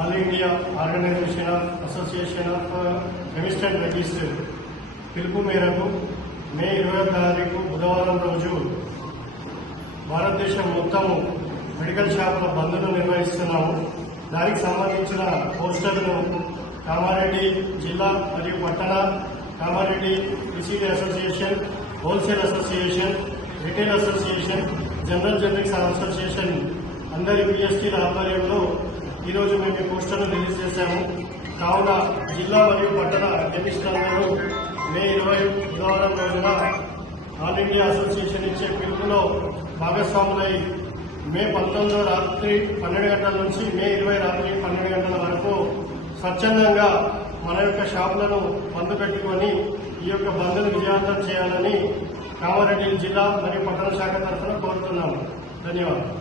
All India organization of association of chemist and druggist పిలుపు మేరకు మే 20వ తారీఖు బుధవారం రోజు భారతదేశం మొత్తము మెడికల్ షాపుల బంద్ను నిర్వహిస్తున్నాము. దానికి సంబంధించిన పోస్టర్లను కామారెడ్డి జిల్లా మరియు పట్టణ, Kamareddy ECD association, wholesale association, retail association, general generics association అందరి పిఎస్టీల ఆధ్వర్యంలో ఈరోజు మేము ఈ పోస్టర్ను రిలీజ్ చేశాము. కావున జిల్లా మరియు పట్టణ కెమిస్టులందరూ మే 20 బుధవారం రోజున ఆల్ ఇండియా అసోసియేషన్ ఇచ్చే పిలుపులో భాగస్వాములై మే 19 రాత్రి 12 గంటల నుంచి మే 20 రాత్రి 12 గంటల వరకు స్వచ్ఛందంగా మన యొక్క షాపులను బంద్ పెట్టుకొని ఈ యొక్క బంద్ను విజయవంతం చేయాలని కామారెడ్డి జిల్లా మరియు పట్టణ శాఖ తరఫున కోరుతున్నాము. ధన్యవాదాలు.